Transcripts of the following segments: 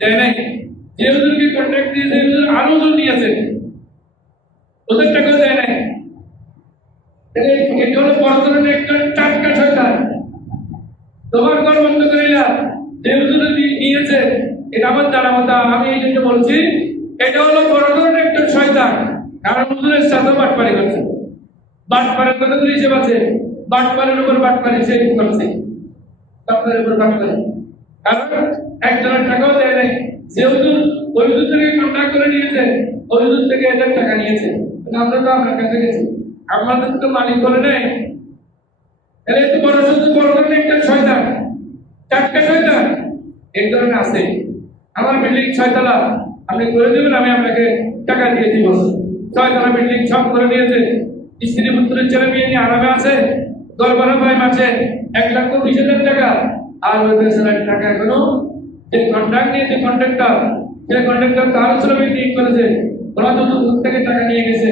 দেয় নাই। যে হুজুরকে কন্ট্রাক্ট দিয়েছে হুজুর আরো হুজুর নিয়েছে, ওদের টাকাও দেয় নাই। এটা হলো বড় ধরনের একটা টাটকা শয়তান। তোমার ঘর বন্ধ করে যে হুজুর নিয়েছে, এটা আমার জানা মতো, আমি এই জন্য বলছি এটা হলো বড় ধরনের একটা শয়তান। কারণ হুজুরের সাথে বাটপারি করছে, বাটপারের কতগুলি হিসেব আছে, বাটপারের উপর বাটপারি সে করছে, বাটপারের উপর বাটপারি। কারণ একজনের টাকাও দেয় নাই। যে হুজুর ওই হুজুর থেকে কন্ট্যাক্ট করে নিয়েছে, ওই হুজুর থেকে এদের টাকা নিয়েছে। আমরা তো আপনার কাছে গেছি, আমাদের তো মালিক বলে নেই। তাহলে এত বড় শুধু বড় ধরনের একটা শয়তান, টাটকা শয়তান এই ধরনের আছে। আমার বিল্ডিং 6 তলা, আপনি করে দেবেন, আমি আপনাকে টাকা দিয়ে দিব। 6 তলা বিল্ডিং সব করে দিয়েছে, স্ত্রী পুত্রের ছেলে মেয়ে নিয়ে আরামে আছে, দরবারে প্রায় মাসে 1,20,000 টাকা। আর ওই পেছনের টাকা এখনো যে কন্ট্রাক্ট নিয়েছে কন্ট্রাক্টর, সেই কন্ট্রাক্টর তার শ্রমিক নিয়োগ করেছে, ওরা তো দূর থেকে টাকা নিয়ে গেছে।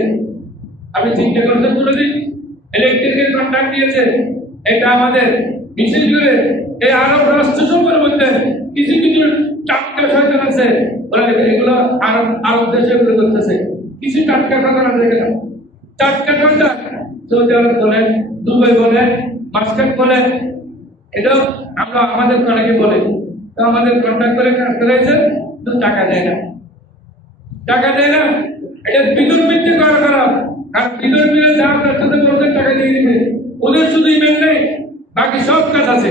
আমি চিন্তা করতে বলেছি, ইলেকট্রিকের কন্ট্রাক্ট দিয়েছে। এটা আমাদের বিশেষ করে এই আরব রাষ্ট্রসমূহের মধ্যে কিছু কিছু টাটকা শয়তান আছে, ওরা এগুলো আরব দেশে এগুলো করতেছে। কিছু টাটকা শয়তান আছে এখানে, টাটকা শয়তান। সৌদি আরব বলেন, দুবাই বলেন, মাস্কাট বলেন, এটা আমরা আমাদের অনেকে বলে। তো আমাদের কন্ট্রাক্ট করে কাজ করেছে, তো টাকা দেয় না, টাকা দেয় না। এটা বিদ্যুৎ ভিত্তিক করা খারাপ। আর বিদ্যুৎ বিলে যা আপনার সাথে বলতে টাকা দিয়ে দিবে, ওদের শুধু ইমেল নেই, বাকি সব কাজ আছে।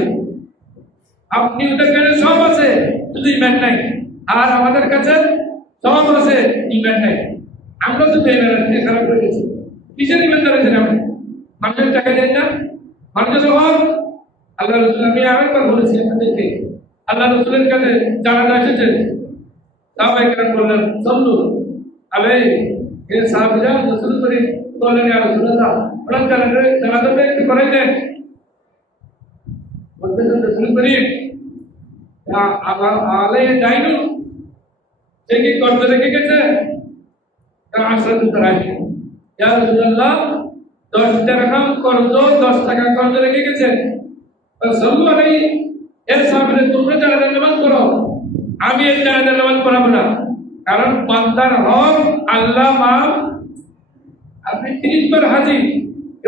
আপনি ওদের কাছে সব আছে, শুধু ইমেল নাই। আর আমাদের কাছে সব আছে, ইমেল নাই। আমরা তো খারাপ করে গেছি। কিসের ইমেল ধরেছেন আপনি? মানুষের টাকা দেন না, মানুষের অভাব। আল্লাহ রসুল, আমি আরেকবার বলেছি আপনাদেরকে, আল্লাহ রসুলের কাছে যারা এসেছে সাহাবায়ে কেরাম বললেন সল্লু আলাইহি, এর সাহাবীরা রাসূল করে বললেন ইয়া রাসূলুল্লাহ, ওনার জানাজাটা একটু করাই দেন। বলতেন রাসূল করিম আমার আলাইহি দাইনুন, সে কি কর্জ রেখে গেছে? আসলে তারাই ইয়া রাসূলুল্লাহ 10 দিরহাম কর্জ, 10 টাকা কর্জ রেখে গেছে। রাসূল আলাইহি, এর সাহাবীরা তোমরা জানাজার নামাজ পড়ো, আমি এই জানাজার নামাজ পড়াবো না। কারণ বান্দার হক আল্লাহ মাফ। আপনি 30 বার হাজি,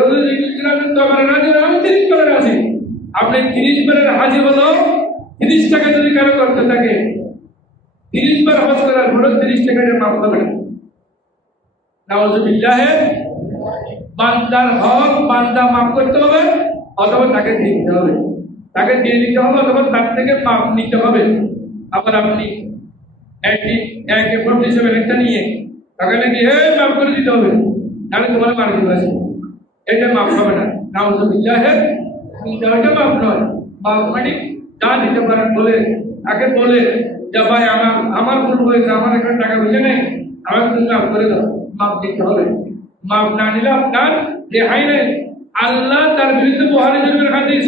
আমি 30 বার হাজি, আপনি 30 বারের হাজি হলো 30 টাকা যদি কারো করতে থাকে, 30 বার হজ করার পর 30 টাকা মাফ হবে না। নাউযুবিল্লাহ। বান্দার হক বান্দা মাফ করতে হবে, অথবা তাকে দিয়ে দিতে হবে, তাকে দিয়ে দিতে হবে, অথবা তার থেকে মাফ নিতে হবে। আবার আপনি একে ফোর্ট হিসেবে একটা নিয়ে তাকে নাকি মাফ করে দিতে হবে, তাহলে তোমার মার দিতে আছে, এটা মাফ হবে না। নাউযুবিল্লাহ। এটা মাফ নয়। মাফ মানে যা দিতে পারেন বলে, তাকে বলে যে ভাই আমার ভুল হয়েছে, আমার এখানে টাকা বুঝে নেই, আমাকে তুমি মাফ করে দাও, মাফ দিতে হবে। মাফ না নিলে আপনার রেহাই নেই। আল্লাহ তার বিরুদ্ধে বুখারী শরীফের হাদিস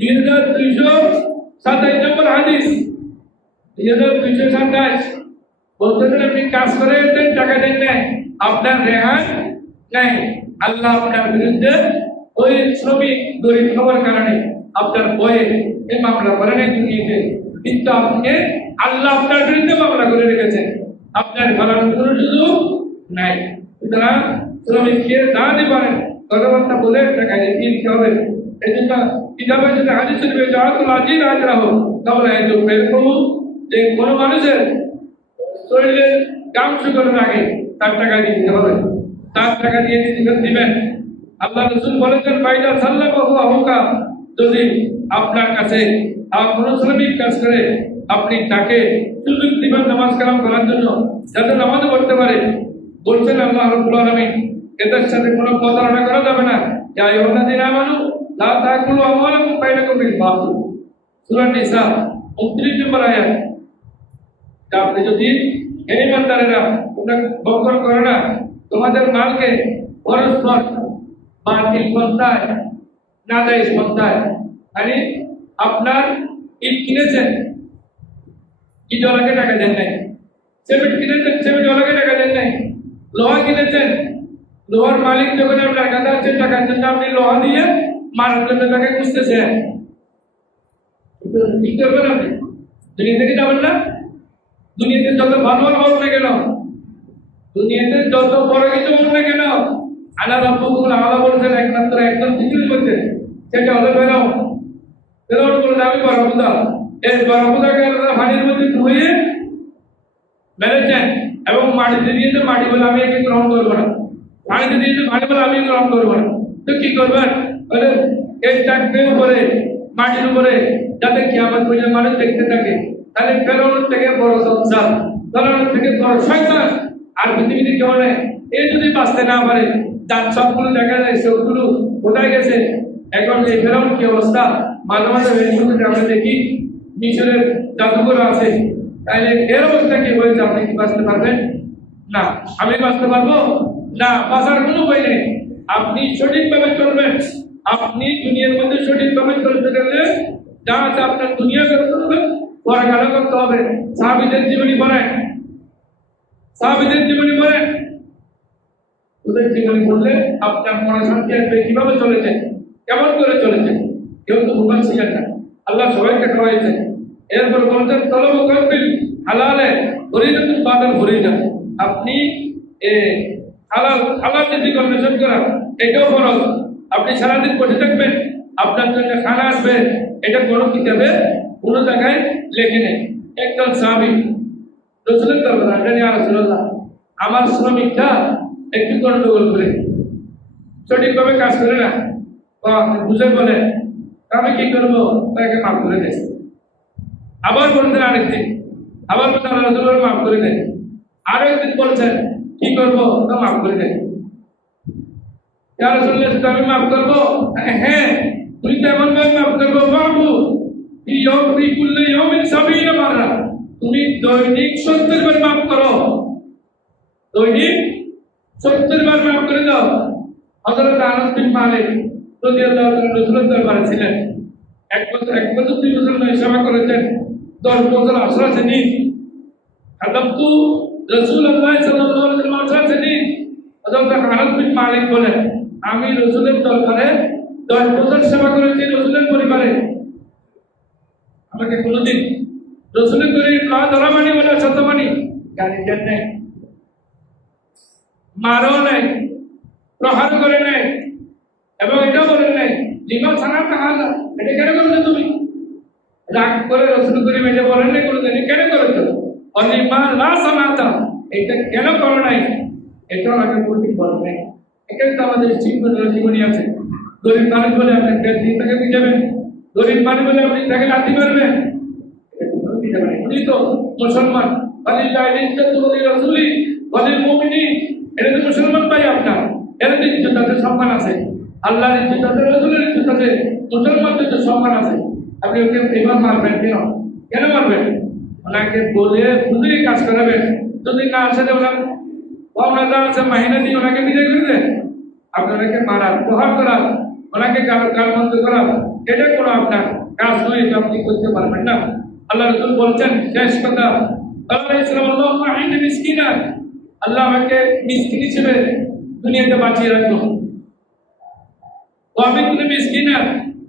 2227 নম্বর হাদিস, 2227 বলতেছেন আপনি কাজ করে দেন, টাকা দেন নাই, আপনার রেহাই নাই। আল্লাহ আপনার বিরুদ্ধে ওই শ্রমিক গরিব হওয়ার কারণে আপনার বয়ে এই মামলা করে নাই দুনিয়াতে, কিন্তু আপনি আল্লাহ আপনার বিরুদ্ধে মামলা করে রেখেছেন, আপনার ভালোর কোনো সুযোগ নাই। সুতরাং শ্রমিককে যা দিবেন কথাবার্তা বলে টাকা দিয়ে দিতে হবে। এই জন্য কিতাবে যদি হাদিস শরীফে জাহাতুল আজির হাজরা হোক, তাহলে এই যে কোনো মানুষের শরীরের কাম শুকরের আগে তার টাকা দিয়ে দিতে হবে, তার টাকা দিয়ে দিবেন। আল্লাহ রাসূল বলেছেন ফাইদা সাল্লাল্লাহু আহুকা, যদি আপনার কাছে কোনো শ্রমিক কাজ করে, আপনি তাকে সুযোগ দিবেন নামাজ কালাম করার জন্য, যাতে নামাজ পড়তে পারে। বলছেন আল্লাহ রাব্বুল আলামিন, এদের সাথে কোনো প্রতারণা করা যাবে না। ইয়া আইয়ুহাল্লাযীনা আমানু লা তাকুলু আমওয়ালাকুম বাইনাকুম বিল বাতিল, সূরা নিসা 29 নম্বর আয়াত। আপনি যদি এই ইমানদারেরা তোমরা বকর করো না তোমাদের মালকে পরস্পর বাতিল পন্থায়, নাজায়েজ পন্থায়। মানে আপনার ইট কিনেছেন, ইটওয়ালাকে টাকা দেন নাই, সিমেন্ট কিনেছেন, সিমেন্টওয়ালাকে টাকা দেন নাই, লোহা কিনেছেন, লোহার মালিক যখন আপনার কাছে আছে টাকার জন্য আপনি লোহা দিয়ে মারার জন্য তাকে খুঁজতেছেন, কি করবেন? আপনি দুনিয়া থেকে যাবেন না, দুনিয়াতে যত ভালো হোক না কেন, দুনিয়াতে যত বড় কিছু হোক না কেন, আল্লাহ রাব্বুল আলামিন বলেছেন একমাত্র একজন পৃথিবীর মধ্যে, সেটা হলো ফেরাউন। ফেরাউন বলে আমি বড় খোদা, এই বড় খোদাকে আল্লাহ পানির মধ্যে ধুয়ে মেরেছেন এবং মাটিতে দিয়েছে, মাটি বলে আমি একে গ্রহণ করবো না, পানিতে দিয়েছে, পানি বলে আমি গ্রহণ করবো না। তো কি করবেন? বলে এই চাকরির উপরে, মাটির উপরে, যাতে কিয়ামত পর্যন্ত মানুষ দেখতে থাকে। তাহলে ফেরাউন থেকে বড় সংসার, ফেরাউন থেকে বড় শয়তান আর পৃথিবীতে কেউ নেই। এই যদি বাঁচতে না পারে, যার সবগুলো দেখা যায় সবগুলো কোথায় গেছে। এখন এই ফেরাউন কি অবস্থা, মাঝে মাঝে ফেসবুকে আমরা দেখি মিশরের জাদুঘর আছে, তাহলে এর অবস্থা কি হয়েছে? আপনি কি বাঁচতে পারবেন? না। আমি বাঁচতে পারবো না, বাঁচার কোনো উপায় নেই। আপনি সঠিকভাবে চলবেন, আপনি দুনিয়ার মধ্যে সঠিকভাবে চলতে গেলে যা আছে আপনার দুনিয়া করতে হবে, পড়াশোনা করতে হবে। সাহাবীদের জীবনী পড়েন, সাহাবীদের জীবনী পড়েন, ওদের জীবনী পড়লে আপনার মনে শান্তি আসবে। কিভাবে চলেছে, কেমন করে চলেছে। কেউ তো ভুল ছিলেন না, আল্লাহ সবাইকে খাওয়াইছে। এরপর বলছেন তলব করবেন হালালে ফরিদাতুল বাদাল ফরিদা। আপনি হালাল হালাল রিজিক অন্বেষণ করা, এটাও ফরজ। আপনি সারাদিন বসে থাকবেন, আপনার জন্য খানা আসবে, এটা কোনো কিতাবে কোনো জায়গায় লেখে নেই। একজন সাহাবী রাসূলের দরবারে আসলেন, ইয়া রাসূলুল্লাহ, আমার শ্রমিকটা একটু গন্ডগোল করে, সঠিকভাবে কাজ করে না, বুঝে বলে, আমি কি করবো? তাকে মাফ করে দেয়। আবার বলতেন আরেকদিন, আবার বলতেন আল্লাহ রাসূল মাফ করে দেয়। আরেকদিন বলছেন কি করবো? তা মাফ করে দেয়। ইয়া রাসূলুল্লাহ, আমি মাফ করবো? হ্যাঁ, তুই তো এমন ভাবে মাফ করবো, বাবু কুল্লে ইয়াউমিন 70 মাররা, তুমি দৈনিক 70 বার মাফ করো, দৈনিক 70 বার মাফ করে দাও। হযরত আনাস বিন মালিক রাদিয়াল্লাহু তাআলা রাসূলের দরবারে ছিলেন। এক বছর 2 বছর সেবা করেছেন, 10 বছর আশরা শ্রেণী খাদামতু রাসূলুল্লাহ সাল্লাল্লাহু আলাইহি ওয়াসাল্লাম আশরা শ্রেণী। হযরত আনাস বিন মালিক বলেন, আমি রাসূলের দরবারে 10 বছর সেবা করেছি রাসূলের পরিবারে। আমাকে কোনোদিন রাসূলের করে পা ধরা মানি বলে সত্য মানি গালি দেন নাই, মারো নাই, প্রহার করে নাই, এবং এটা বলেন নাই লিমা সানা কাহাদা, এটা কেন করেছো তুমি? রাগ করে রাসূল করিম এটা বলেন নাই কোনোদিন, কেন করেছো? অলিমা লা সানাতা, এটা কেন করো নাই, এটা আগে কোনোদিন বলেন নাই। এখানে তো আমাদের জীবনী আছে। গরিব মানুষ বলে আপনি তাকে দিবেন, গরিব মানুষ বলে আপনি তাকে লাথি মারবেন, উনি তো মুসলমান। আলিল্লাহি ইজ্জাতু ওয়া লিরাসূলি ওয়া লিল মুমিনিন, এটা তো মুসলমান ভাই আপনার, এর ইজ্জত আছে, সম্মান আছে, আল্লাহর ইজ্জত আছে, রাসূলের ইজ্জত আছে, মুসলমানদের তো সম্মান আছে। আপনি ওকে এবার মারবেন কেন? কেন মারবেন? ওনাকে বলে বুঝিয়ে কাজ করাবেন। যদি না আসে ওনার পাওনা যা আছে মাহিনা দিয়ে ওনাকে বিদায় করে দেন। আপনাকে মারা, প্রহার করা, ওনাকে গালমন্দ করা, এটা কোনো আপনার কাজ নয়, এটা আপনি করতে পারবেন না। আল্লাহ রাসূল বলছেন শেষ কথা, আল্লাহ ইসলাম আল্লাহ আইনে মিসকিনা, আল্লাহ আমাকে মিসকিন হিসেবে দুনিয়াতে বাঁচিয়ে রাখলো। তো আমি কোনো মিসকিনা,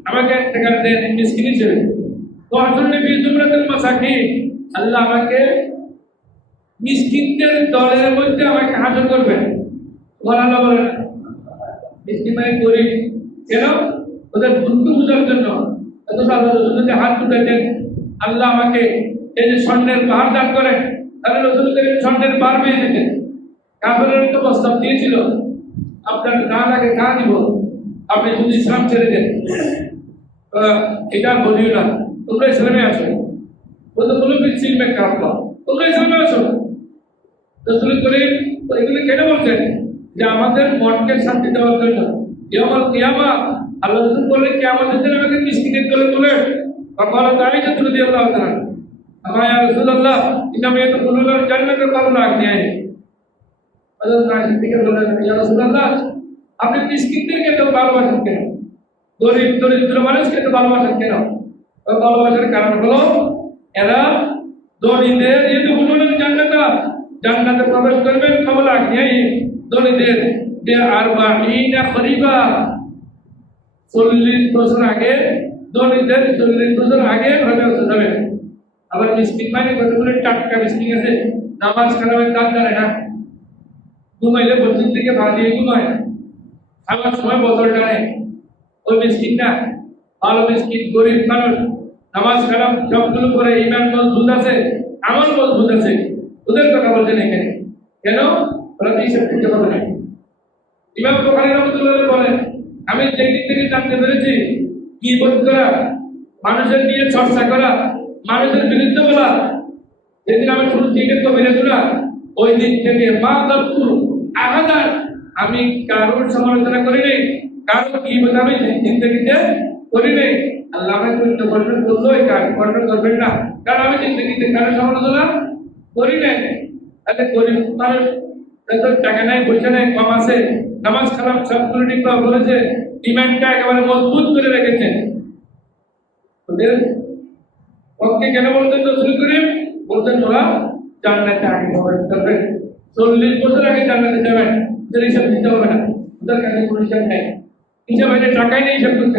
আমাকে টাকা দেন মিসকিন হিসেবে। তো আসলে নবী জুমরাতুল মাসাকিন, আল্লাহ আমাকে মিসকিনদের দলের মধ্যে আমাকে হাজির করবেন। আল্লাহ বলেন মিসকিন মানে গরিব, কেন? ওদের দুঃখ বোঝার জন্য। অথচ আল্লাহ রাসূলকে হাত তুলেছেন, আল্লাহ আমাকে এই যে স্বর্ণের পাহাড় দান করেন, তাহলে রাসূলকে স্বর্ণের পাহাড় পেয়ে যেতেন। কাফেররা তো প্রস্তাব দিয়েছিল, আপনার না লাগে তা দিব, আপনি যদি ইসলাম ছেড়ে দেন। এটা বলিও না, তোমরা ইসলামে আসো, বলতে বলো ইসলামে কাফলা, তোমরা ইসলামে আসো। রাসূল করিম এগুলো কেন বলছেন? যে আমাদের মনকে শান্তি দেওয়ার জন্য। ইয়াউমুল কিয়ামা আল্লাহ রাসূল বলেন কিয়ামতের দিন আমাকে মিসকিনের দলে তুলে কখনো তাই যে তুলে দিয়ে আল্লাহ তাআলা আমার ইয়া রাসূলুল্লাহ ইন্নামা ইয়াদখুলুল জান্নাতা কাবলা আগনিয়াই। হযরত আয়েশা থেকে বলেন, ইয়া রাসূলুল্লাহ, আপনি মিসকিনদেরকে তো ভালোবাসেন কেন? গরিব দরিদ্র মানুষকে তো ভালোবাসেন কেন? ভালোবাসার কারণ হলো এরা দরিদ্রদের ইয়াদখুলুল জান্নাতা, জান্নাতে প্রবেশ করবেন কাবলা আগনিয়াই। দরিদ্রদের যে 40 খরিফা 40 বছর আগে, দরিদ্রদের 40 বছর আগে ভাবে যাবে। আবার মিসকিন মানে কতগুলো টাটকা মিসকিন আছে, নামাজ কালামের কাজ জানে না, ঘুমাইলে বসির দিকে ভাগিয়ে ঘুমায়, খাওয়ার সময় বোতল টানে। ওই মিসকিন না, ভালো মিসকিন, গরিব মানুষ, নামাজ কালাম সবগুলো করে ইমান মজবুত আছে, আমল মজবুত আছে, ওদের কথা বলছেন এখানে। কেন? ওরা তো হিসাব করতে পারবে না। ইমাম বুখারী রাহমাতুল্লাহ বলেন, আমি যেদিন থেকে জানতে পেরেছি গীবত করা, মানুষের নিয়ে চর্চা করা, মানুষের বিরুদ্ধে বলা, যেদিন আমি শুনছি এটা কবিরা গুনাহ, ওই দিন থেকে মা দাবতু আহাদান, আমি কারোর সমালোচনা করি নাই, কারোর গীবত আমি জিন্দেগিতে করি নাই। আল্লাহ আমাকে উল্টো প্রশ্ন করলো, এই কাজ প্রশ্ন করবেন না, কারণ আমি জিন্দেগিতে কারোর সমালোচনা করি নাই। তাহলে গরিব মানুষ তাদের টাকা নাই, পয়সা নাই, কম আছে, নামাজ কালাম সবগুলো ঠিক বলেছে, ইমানটা একেবারে মজবুত করে রেখেছেন। ওদের পক্ষে কেন বলতেন রাসূল করিম? বলতেন ওরা জান্নাতে আগে প্রবেশ করবে, 40 বছর আগে জান্নাতে যাবেন, ওদের হিসাব দিতে হবে না, ওদের কাছে কোনো হিসাব নেই, হিসাব টাকাই নেই, হিসাব করতে